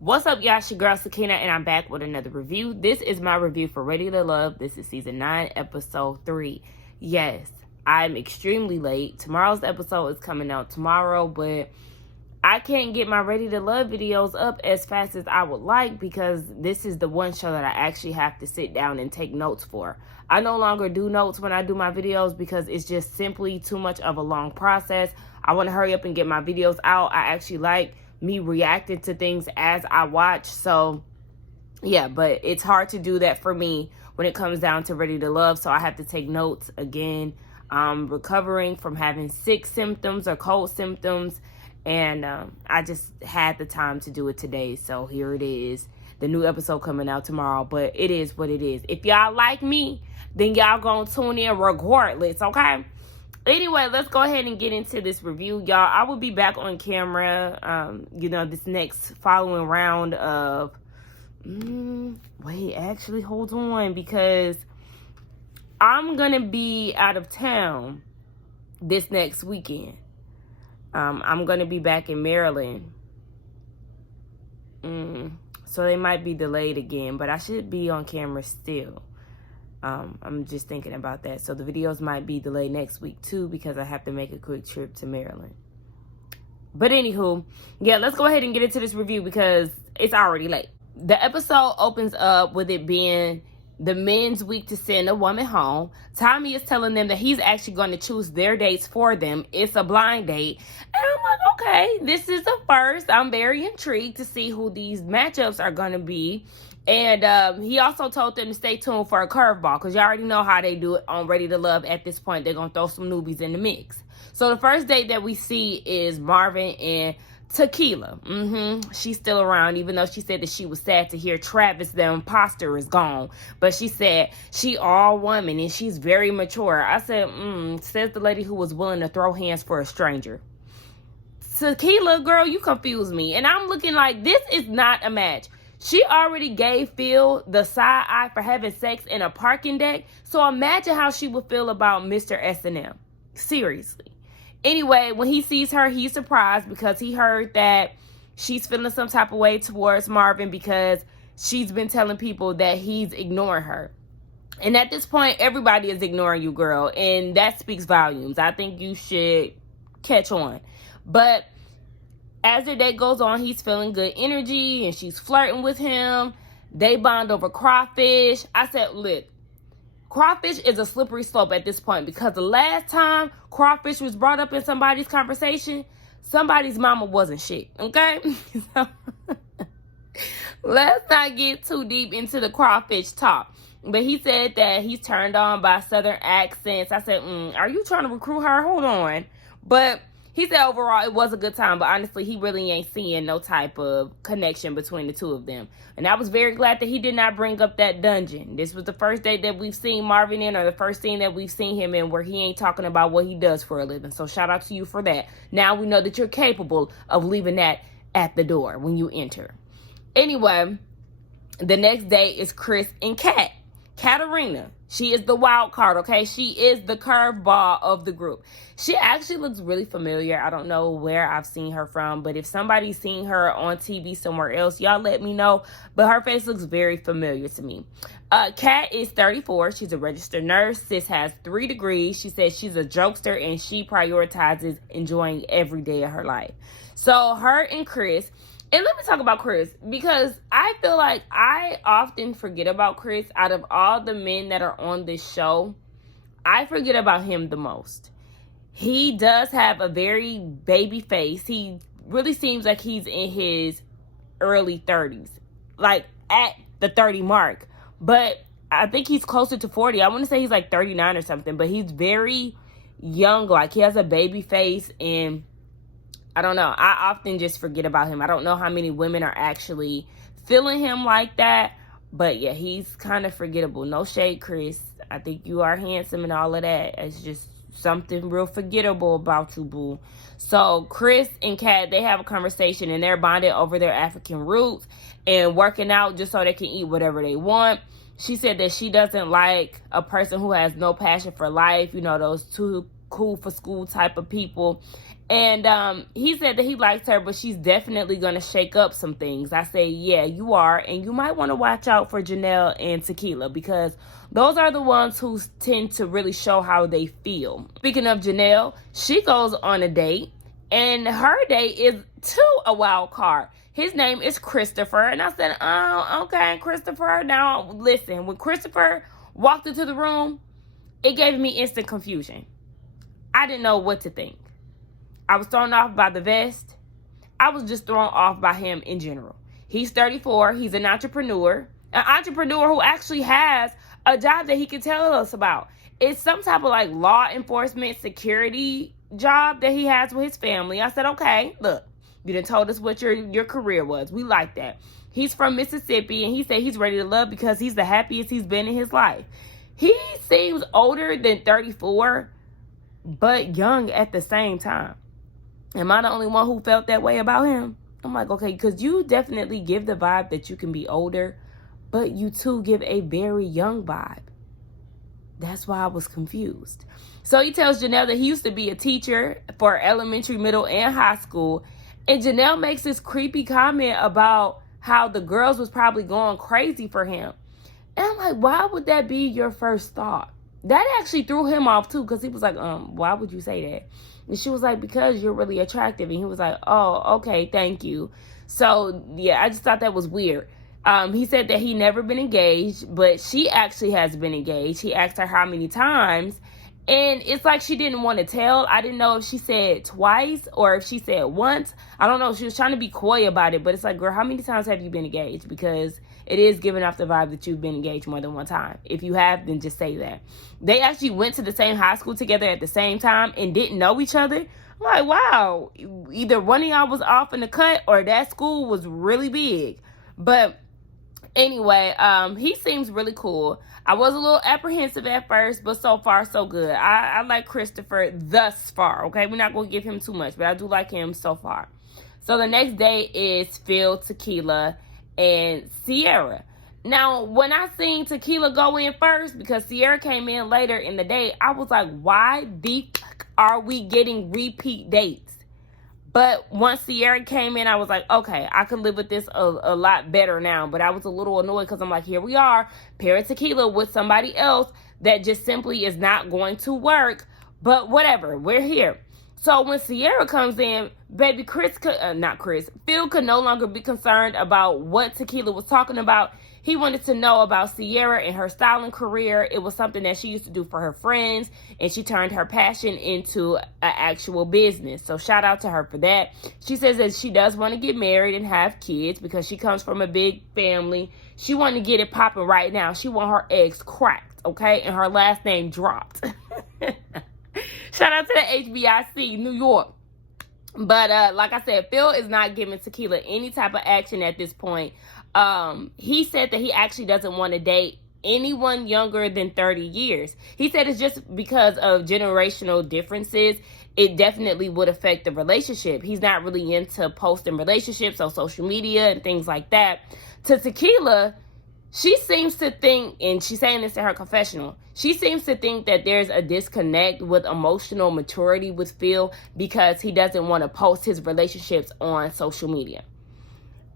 What's up, y'all? It's your girl Sakina, and I'm back with another review. This is my review for Ready to Love. This is season 9, episode 3. Yes, I'm extremely late. Tomorrow's episode is coming out tomorrow, but I can't get my Ready to Love videos up as fast as I would like because this is the one show that I actually have to sit down and take notes for. I no longer do notes when I do my videos because it's just simply too much of a long process. I want to hurry up and get my videos out. I actually like me reacting to things as I watch. So yeah, but it's hard to do that for me when it comes down to Ready to Love. So I have to take notes again. I'm recovering from having sick symptoms or cold symptoms. And I just had the time to do it today. So here it is. The new episode coming out tomorrow. But it is what it is. If y'all like me, then y'all gonna tune in regardless, okay? Anyway, let's go ahead and get into this review, y'all. I will be back on camera, this next following round of... wait, actually, hold on. Because I'm going to be out of town this next weekend. I'm going to be back in Maryland. So they might be delayed again, but I should be on camera still. I'm just thinking about that. So the videos might be delayed next week too because I have to make a quick trip to Maryland. But anywho, yeah, let's go ahead and get into this review because it's already late. The episode opens up with it being the men's week to send a woman home. Tommy is telling them that he's actually going to choose their dates for them. It's a blind date. And I'm like, okay, this is the first. I'm very intrigued to see who these matchups are going to be. And he also told them to stay tuned for a curveball because you already know how they do it on Ready to Love at this point. They're going to throw some newbies in the mix. So the first date that we see is Marvin and Tequila. She's still around, even though she said that she was sad to hear Travis, the imposter, is gone. But she said she all woman and she's very mature. I said, says the lady who was willing to throw hands for a stranger. Tequila, girl, you confuse me. And I'm looking like this is not a match. She already gave Phil the side eye for having sex in a parking deck. So imagine how she would feel about Mr. S&M. Seriously. Anyway, when he sees her, he's surprised because he heard that she's feeling some type of way towards Marvin because she's been telling people that he's ignoring her. And at this point, everybody is ignoring you, girl. And that speaks volumes. I think you should catch on. But as the day goes on, he's feeling good energy and she's flirting with him. They bond over crawfish. I said, look, crawfish is a slippery slope at this point because the last time crawfish was brought up in somebody's conversation, somebody's mama wasn't shit, okay? So, let's not get too deep into the crawfish talk. But he said that he's turned on by Southern accents. I said, are you trying to recruit her? Hold on. But he said overall it was a good time, but honestly, he really ain't seeing no type of connection between the two of them. And I was very glad that he did not bring up that dungeon. This was the first date that we've seen Marvin in, or the first scene that we've seen him in where he ain't talking about what he does for a living. So shout out to you for that. Now we know that you're capable of leaving that at the door when you enter. Anyway, the next day is Chris and Kat. Katarina, she is the wild card, okay? She is the curveball of the group. She actually looks really familiar. I don't know where I've seen her from, but if somebody's seen her on TV somewhere else, y'all let me know. But her face looks very familiar to me. Kat is 34. She's a registered nurse. Sis has 3 degrees. She says she's a jokester and she prioritizes enjoying every day of her life. So her and Chris... And let me talk about Chris, because I feel like I often forget about Chris. Out of all the men that are on this show, I forget about him the most. He does have a very baby face. He really seems like he's in his early 30s, like at the 30 mark. But I think he's closer to 40. I want to say he's like 39 or something, but he's very young. Like he has a baby face, and I don't know. I often just forget about him. I don't know how many women are actually feeling him like that. But yeah, he's kind of forgettable. No shade, Chris. I think you are handsome and all of that. It's just something real forgettable about you, boo. So Chris and Kat, they have a conversation and they're bonded over their African roots and working out just so they can eat whatever they want. She said that she doesn't like a person who has no passion for life. You know, those too cool for school type of people. And he said that he likes her, but she's definitely going to shake up some things. I say, yeah, you are. And you might want to watch out for Janelle and Tequila, because those are the ones who tend to really show how they feel. Speaking of Janelle, she goes on a date, and her date is to a wild card. His name is Christopher. And I said, oh, okay, Christopher. Now, listen, when Christopher walked into the room, it gave me instant confusion. I didn't know what to think. I was thrown off by the vest. I was just thrown off by him in general. He's 34. He's an entrepreneur who actually has a job that he can tell us about. It's some type of like law enforcement security job that he has with his family. I said, okay, look, you done told us what your career was. We like that. He's from Mississippi, and he said he's ready to love because he's the happiest he's been in his life. He seems older than 34, but young at the same time. Am I the only one who felt that way about him? I'm like, okay, because you definitely give the vibe that you can be older, but you too give a very young vibe. That's why I was confused. So he tells Janelle that he used to be a teacher for elementary, middle, and high school. And Janelle makes this creepy comment about how the girls was probably going crazy for him. And I'm like, why would that be your first thought? That actually threw him off too, because he was like, why would you say that? And she was like, because you're really attractive. And he was like, oh, okay, thank you. So, yeah, I just thought that was weird. He said that he never been engaged, but she actually has been engaged. He asked her how many times, and it's like she didn't want to tell. I didn't know if she said twice or if she said once. I don't know. She was trying to be coy about it, but it's like, girl, how many times have you been engaged? Because it is giving off the vibe that you've been engaged more than one time. If you have, then just say that. They actually went to the same high school together at the same time and didn't know each other. I'm like, wow, either one of y'all was off in the cut or that school was really big. But anyway, he seems really cool. I was a little apprehensive at first, but so far so good. I like Christopher thus far, okay? We're not going to give him too much, but I do like him so far. So the next day is Phil, Tequila, and Sierra. Now, when I seen Tequila go in first, because Sierra came in later in the day, I was like, why the fuck are we getting repeat dates? But once Sierra came in, I was like, okay, I can live with this a lot better now. But I was a little annoyed because I'm like, here we are, pairing Tequila with somebody else that just simply is not going to work. But whatever, we're here. So when Sierra comes in, baby, Phil could no longer be concerned about what Tequila was talking about. He wanted to know about Sierra and her styling career. It was something that she used to do for her friends, and she turned her passion into an actual business. So shout out to her for that. She says that she does want to get married and have kids because she comes from a big family. She wanted to get it popping right now. She want her eggs cracked, okay? And her last name dropped. Shout out to the HBIC, New York. But like I said, Phil is not giving Tequila any type of action at this point. He said that he actually doesn't want to date anyone younger than 30 years. He said it's just because of generational differences. It definitely would affect the relationship. He's not really into posting relationships on social media and things like that. To Tequila, she seems to think, and she's saying this in her confessional, she seems to think that there's a disconnect with emotional maturity with Phil because he doesn't want to post his relationships on social media.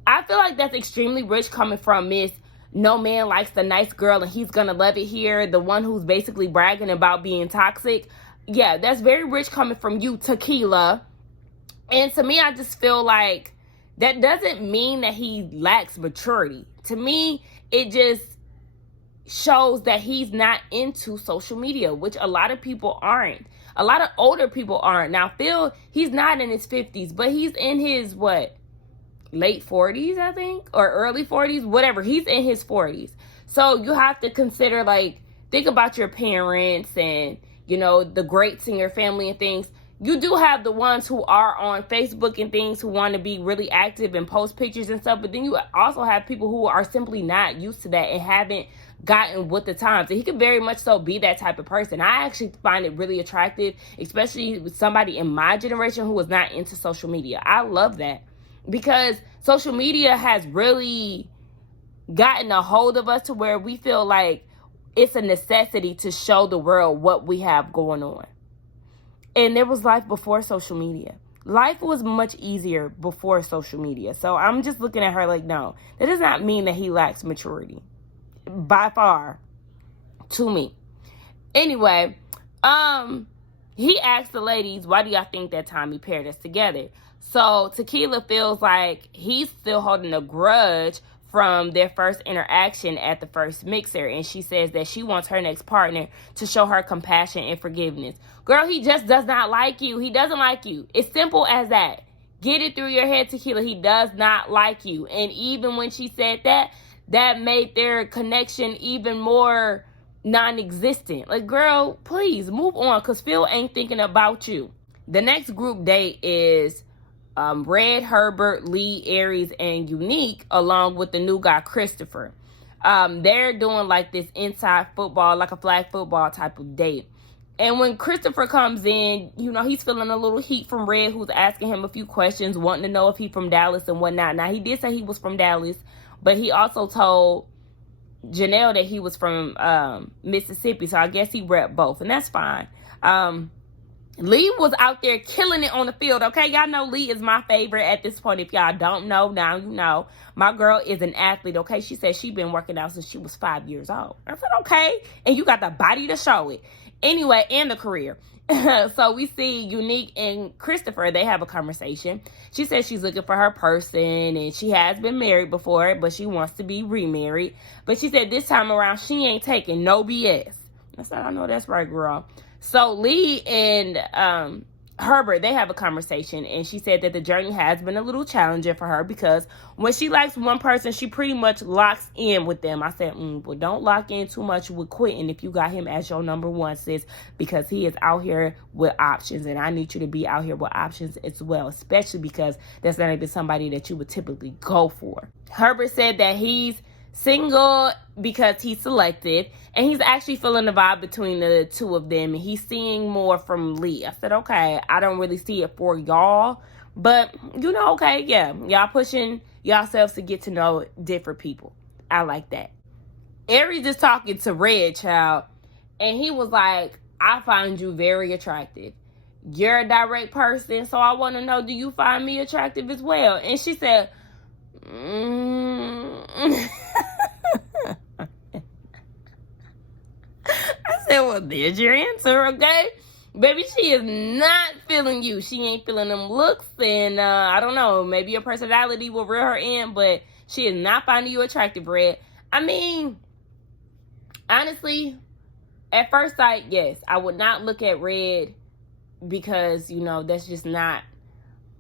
I feel like that's extremely rich coming from Miss No Man Likes the Nice Girl and He's Gonna Love It Here, the one who's basically bragging about being toxic. Yeah, that's very rich coming from you, Tequila. And to me, I just feel like that doesn't mean that he lacks maturity. To me, it just shows that he's not into social media, which a lot of people aren't. A lot of older people aren't. Now, Phil, he's not in his 50s, but he's in his, late 40s, I think, or early 40s, whatever. He's in his 40s. So you have to consider, think about your parents and, the greats in your family and things. You do have the ones who are on Facebook and things who want to be really active and post pictures and stuff, but then you also have people who are simply not used to that and haven't gotten with the times. And he could very much so be that type of person. I actually find it really attractive, especially with somebody in my generation who is not into social media. I love that because social media has really gotten a hold of us to where we feel like it's a necessity to show the world what we have going on. And there was life before social media. life was much easier before social media. So I'm just looking at her like, no, that does not mean that he lacks maturity. By far, to me. Anyway, he asked the ladies, why do y'all think that Tommy paired us together? So Tequila feels like he's still holding a grudge from their first interaction at the first mixer, and she says that she wants her next partner to show her compassion and forgiveness. Girl, he just does not like you. He doesn't like you. It's simple as that. Get it through your head, Tequila. He does not like you. And even when she said that, that made their connection even more non-existent. Like, girl, please move on, because Phil ain't thinking about you. The next group date is Red, Herbert, Lee, Aries, and Unique, along with the new guy, Christopher. They're doing like this inside football, like a flag football type of date. And when Christopher comes in, you know, he's feeling a little heat from Red, who's asking him a few questions, wanting to know if he's from Dallas and whatnot. Now, he did say he was from Dallas, but he also told Janelle that he was from Mississippi, so I guess he repped both, and that's fine. Lee was out there killing it on the field, okay? Y'all know Lee is my favorite at this point. If y'all don't know, now you know. My girl is an athlete, okay? She said she's been working out since she was 5 years old. I said, okay. And you got the body to show it. Anyway, and the career. So we see Unique and Christopher, they have a conversation. She says she's looking for her person, and she has been married before, but she wants to be remarried. But she said this time around, she ain't taking no BS. I said, I know that's right, girl. So Lee and Herbert, they have a conversation, and she said that the journey has been a little challenging for her because when she likes one person, she pretty much locks in with them. I said, well, don't lock in too much with Quentin if you got him as your number one, sis, because he is out here with options, and I need you to be out here with options as well, especially because that's not even somebody that you would typically go for. Herbert said that he's single because he's selective, and he's actually feeling the vibe between the two of them, and he's seeing more from Lee. I said, okay, I don't really see it for y'all, but you know, okay, yeah, y'all pushing yourselves to get to know different people. I like that. Aries is talking to Red, child, and he was like, I find you very attractive. You're a direct person, so I want to know, do you find me attractive as well? And she said, I said, well, there's your answer, okay? Baby, she is not feeling you. She ain't feeling them looks, and I don't know, maybe your personality will reel her in, but she is not finding you attractive, Red. I mean, honestly, at first sight, yes, I would not look at Red because, you know, that's just not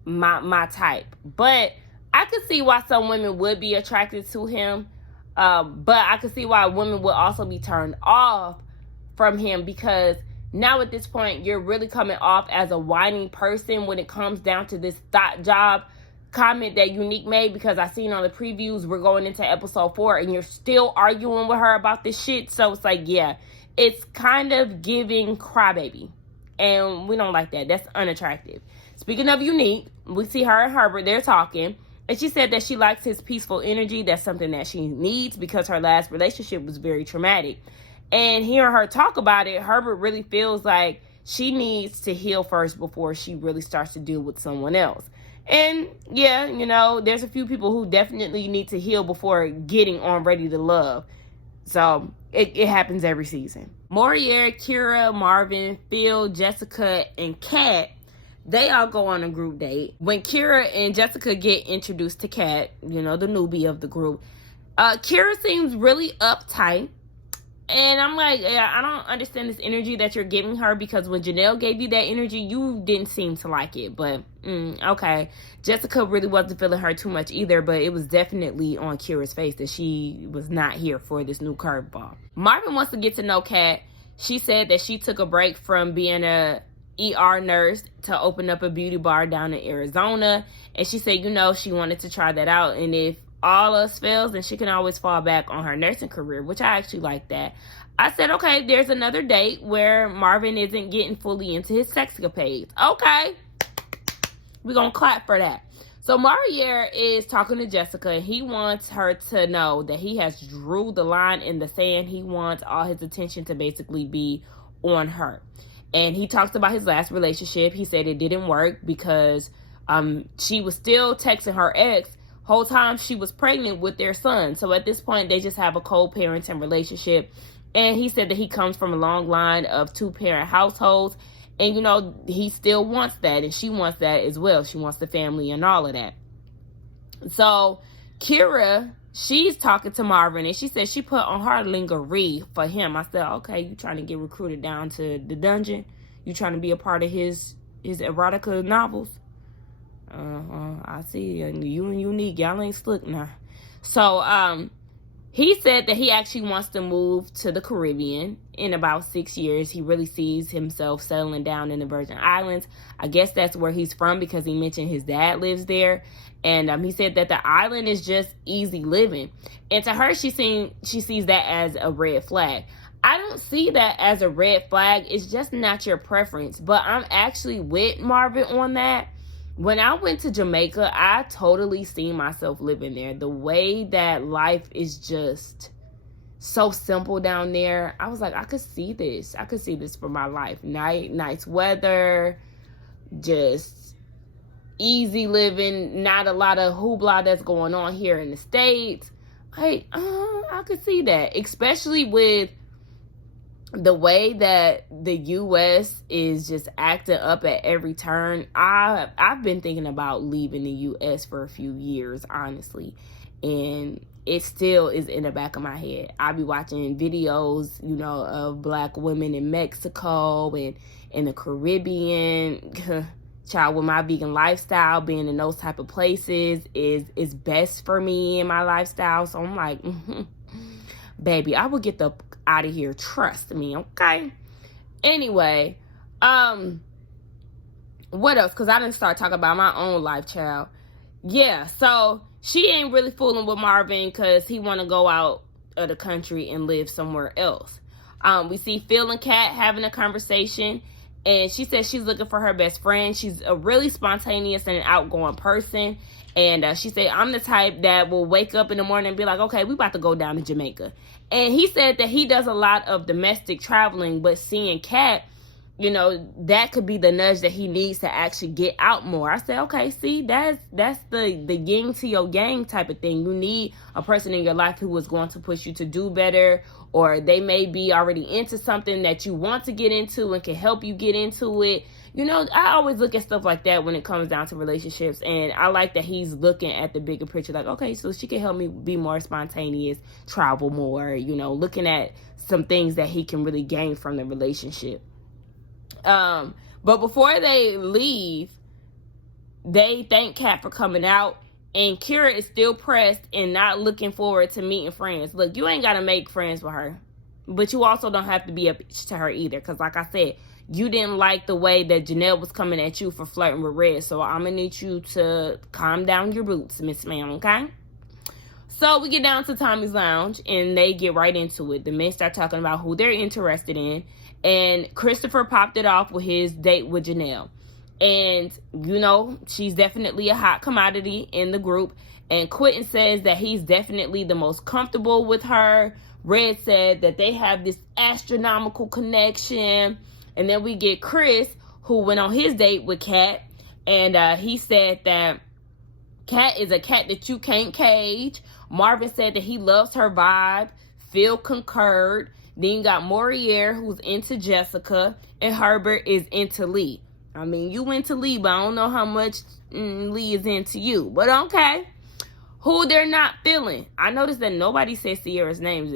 my type. But I could see why some women would be attracted to him, but I could see why women would also be turned off from him, because now at this point, you're really coming off as a whining person when it comes down to this thought job comment that Unique made, because I seen on the previews, we're going into episode 4, and you're still arguing with her about this shit. So it's like, yeah, it's kind of giving crybaby, and we don't like that. That's unattractive. Speaking of Unique, we see her and Herbert, they're talking, and she said that she likes his peaceful energy. That's something that she needs because her last relationship was very traumatic. And hearing her talk about it, Herbert really feels like she needs to heal first before she really starts to deal with someone else. And yeah, you know, there's a few people who definitely need to heal before getting on Ready to Love. So it happens every season. Morier, Kira, Marvin, Phil, Jessica, and Kat, they all go on a group date. When Kira and Jessica get introduced to Kat, you know, the newbie of the group, Kira seems really uptight. And I'm like, yeah, I don't understand this energy that you're giving her, because when Janelle gave you that energy, you didn't seem to like it. But, okay. Jessica really wasn't feeling her too much either, but it was definitely on Kira's face that she was not here for this new curveball. Marvin wants to get to know Kat. She said that she took a break from being a ER nurse to open up a beauty bar down in Arizona. And she said, you know, she wanted to try that out. And if all else fails, then she can always fall back on her nursing career, which I actually like that. I said, okay, there's another date where Marvin isn't getting fully into his sexcapades. Okay, we're gonna clap for that. So Marier is talking to Jessica, and he wants her to know that he has drew the line in the sand. He wants all his attention to basically be on her. And he talks about his last relationship. He said it didn't work because she was still texting her ex whole time she was pregnant with their son. So at this point, they just have a co-parenting relationship. And he said that he comes from a long line of 2-parent households. And, he still wants that. And she wants that as well. She wants the family and all of that. So Kira, she's talking to Marvin, and she said she put on her lingerie for him. I said, okay, you trying to get recruited down to the dungeon? You trying to be a part of his erotica novels? I see. You and Unique, y'all ain't slick now. So, he said that he actually wants to move to the Caribbean in about 6 years. He really sees himself settling down in the Virgin Islands. I guess that's where he's from because he mentioned his dad lives there. And he said that the island is just easy living. And to her, she sees that as a red flag. I don't see that as a red flag. It's just not your preference. But I'm actually with Marvin on that. When I went to Jamaica, I totally seen myself living there. The way that life is just so simple down there. I was like, I could see this. I could see this for my life. Nice weather, just easy living, not a lot of hoopla that's going on here in the States. Like, I could see that, especially with the way that the U.S. is just acting up at every turn. I've been thinking about leaving the U.S. for a few years, honestly, and it still is in the back of my head. I'll be watching videos, of Black women in Mexico and in the Caribbean. Child, with my vegan lifestyle, being in those type of places is best for me in my lifestyle. So I'm like, baby, I will get the out of here, trust me, okay? Anyway, what else? Because I didn't start talking about my own life, child. Yeah, so she ain't really fooling with Marvin because he want to go out of the country and live somewhere else. We see Phil and Kat having a conversation, and she says she's looking for her best friend. She's a really spontaneous and an outgoing person. And she said, I'm the type that will wake up in the morning and be like, okay, we about to go down to Jamaica. And he said that he does a lot of domestic traveling, but seeing Kat, that could be the nudge that he needs to actually get out more. I said, okay, see, that's the yin to your yang type of thing. You need a person in your life who is going to push you to do better, or they may be already into something that you want to get into and can help you get into it. I always look at stuff like that when it comes down to relationships, and I like that he's looking at the bigger picture, like, okay, so she can help me be more spontaneous, travel more, looking at some things that he can really gain from the relationship. But before they leave, they thank Kat for coming out, and Kira is still pressed and not looking forward to meeting friends. Look, you ain't got to make friends with her, but you also don't have to be a bitch to her either, because like I said, you didn't like the way that Janelle was coming at you for flirting with Red. So I'm going to need you to calm down your boots, Miss Ma'am, okay? So we get down to Tommy's Lounge, and they get right into it. The men start talking about who they're interested in. And Christopher popped it off with his date with Janelle. And, she's definitely a hot commodity in the group. And Quentin says that he's definitely the most comfortable with her. Red said that they have this astronomical connection. And then we get Chris, who went on his date with Kat, and he said that Kat is a cat that you can't cage. Marvin said that he loves her vibe. Phil concurred. Then you got Morier, who's into Jessica, and Herbert is into Lee. I mean, you into Lee, but I don't know how much Lee is into you. But okay. Who they're not feeling. I noticed that nobody said Sierra's name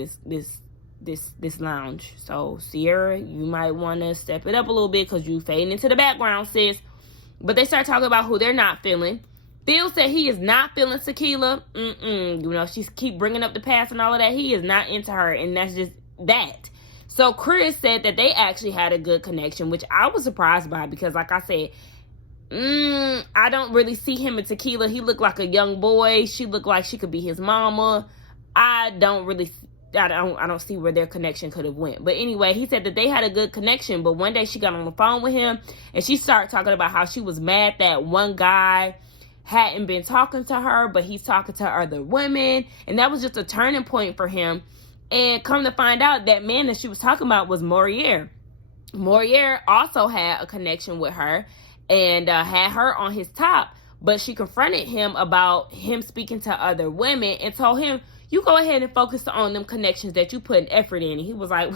this lounge. So Sierra, you might want to step it up a little bit because you fading into the background, sis. But they start talking about who they're not feeling. Phil said he is not feeling Tequila. She keep bringing up the past and all of that. He is not into her, and that's just that. So Chris said that they actually had a good connection, which I was surprised by because, like I said, I don't really see him in Tequila. He looked like a young boy. She looked like she could be his mama. I don't see where their connection could have went. But anyway, he said that they had a good connection. But one day she got on the phone with him and she started talking about how she was mad that one guy hadn't been talking to her, but he's talking to other women. And that was just a turning point for him. And come to find out, that man that she was talking about was Morier. Morier also had a connection with her and had her on his top, but she confronted him about him speaking to other women and told him, you go ahead and focus on them connections that you put an effort in. And he was like,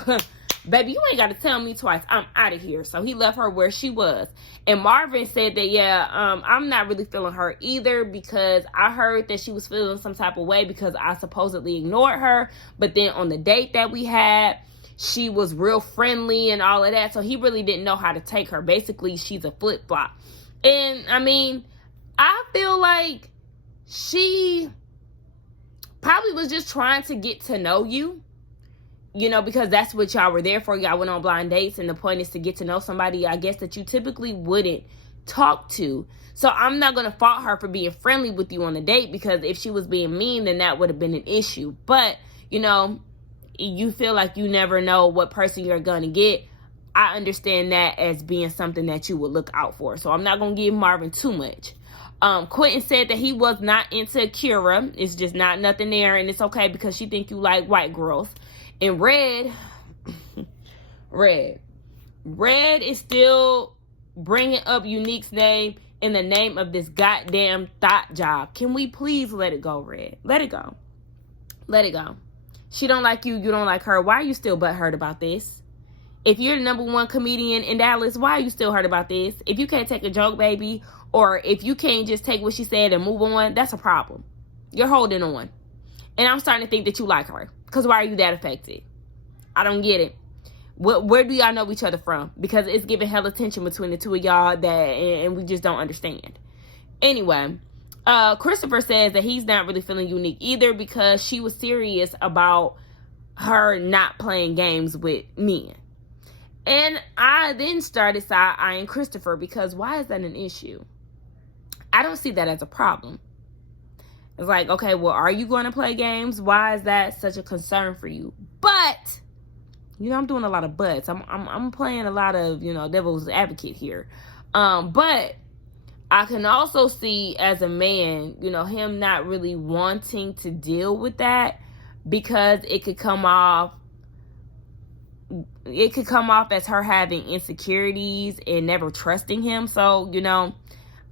baby, you ain't got to tell me twice. I'm out of here. So he left her where she was. And Marvin said that, I'm not really feeling her either, because I heard that she was feeling some type of way because I supposedly ignored her. But then on the date that we had, she was real friendly and all of that. So he really didn't know how to take her. Basically, she's a flip-flop. And, I mean, I feel like she probably was just trying to get to know you, because that's what y'all were there for. Y'all went on blind dates, and the point is to get to know somebody, I guess, that you typically wouldn't talk to. So I'm not going to fault her for being friendly with you on the date, because if she was being mean, then that would have been an issue. But, you feel like you never know what person you're going to get. I understand that as being something that you would look out for. So I'm not going to give Marvin too much. Quentin said that he was not into Kira. It's just not nothing there, and it's okay because she think you like white girls. And Red is still bringing up Unique's name in the name of this goddamn thought job. Can we please let it go, Red? Let it go. Let it go. She don't like you. You don't like her. Why are you still butthurt about this? If you're the number one comedian in Dallas, why are you still hurt about this? If you can't take a joke, baby, or if you can't just take what she said and move on, that's a problem. You're holding on. And I'm starting to think that you like her. Because why are you that affected? I don't get it. Where do y'all know each other from? Because it's giving hella tension between the two of y'all and we just don't understand. Anyway, Christopher says that he's not really feeling Unique either, because she was serious about her not playing games with men. And I then started side-eyeing Christopher, because why is that an issue? I don't see that as a problem. It's like, okay, well, are you going to play games? Why is that such a concern for you? But, I'm doing a lot of buts. I'm playing a lot of, devil's advocate here. But I can also see as a man, him not really wanting to deal with that, because it could come off as her having insecurities and never trusting him. So,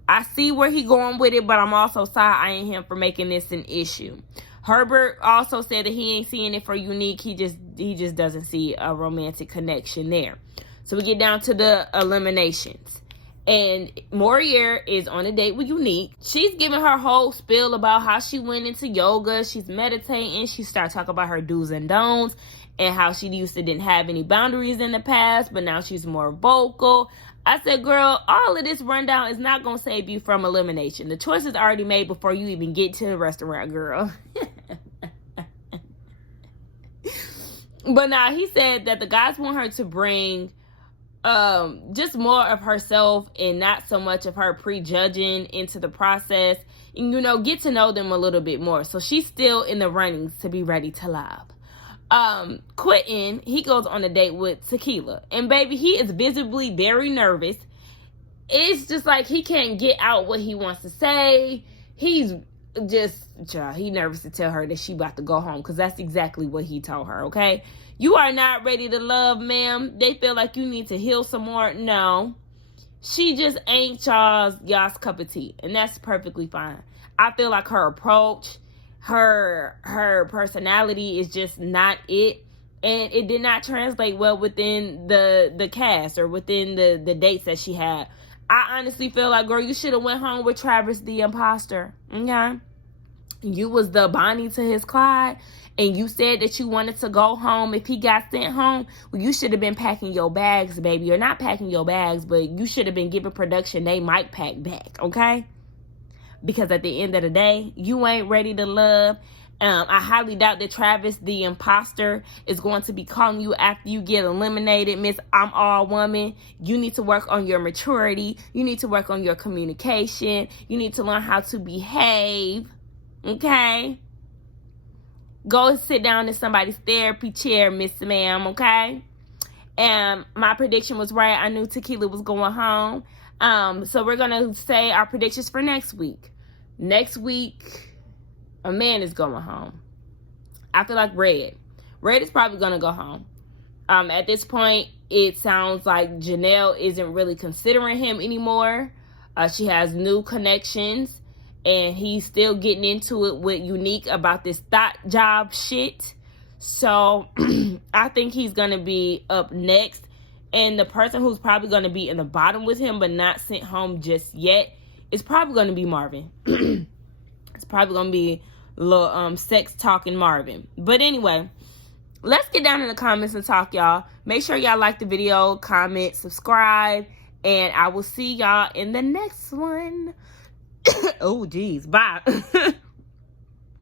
I see where he going with it, but I'm also side-eyeing him for making this an issue. Herbert also said that he ain't seeing it for Unique. He just doesn't see a romantic connection there. So we get down to the eliminations. And Morier is on a date with Unique. She's giving her whole spiel about how she went into yoga. She's meditating. She started talking about her do's and don'ts, and how she used to didn't have any boundaries in the past, but now she's more vocal. I said, girl, all of this rundown is not going to save you from elimination. The choice is already made before you even get to the restaurant, girl. But now he said that the guys want her to bring just more of herself and not so much of her prejudging into the process. And, get to know them a little bit more. So she's still in the runnings to be ready to love. Quentin, he goes on a date with Tequila, and baby, he is visibly very nervous. It's just like he can't get out what he wants to say. He's just, he nervous to tell her that she about to go home, because that's exactly what he told her. Okay, you are not ready to love, ma'am. They feel like you need to heal some more. No, she just ain't y'all's cup of tea, and that's perfectly fine. I feel like her approach, her personality is just not it, and it did not translate well within the cast or within the dates that she had. I honestly feel like, girl, you should have went home with Travis the imposter. Okay, you was the Bonnie to his Clyde, and you said that you wanted to go home if he got sent home. Well, you should have been packing your bags, baby. You're not packing your bags, but you should have been giving production they might pack back. Okay, because at the end of the day, you ain't ready to love. I highly doubt that Travis, the imposter, is going to be calling you after you get eliminated. Miss, I'm all woman. You need to work on your maturity. You need to work on your communication. You need to learn how to behave. Okay? Go and sit down in somebody's therapy chair, Miss Ma'am, okay? And my prediction was right. I knew Tequila was going home. So we're going to say our predictions for next week. Next week, a man is going home. I feel like Red is probably going to go home. At this point, it sounds like Janelle isn't really considering him anymore. She has new connections, and he's still getting into it with Unique about this thought job shit. So I think he's going to be up next. And the person who's probably going to be in the bottom with him but not sent home just yet is probably going to be Marvin. It's probably going to be little sex talking Marvin. But anyway, let's get down in the comments and talk, y'all. Make sure y'all like the video, comment, subscribe, and I will see y'all in the next one. Oh, geez. Bye.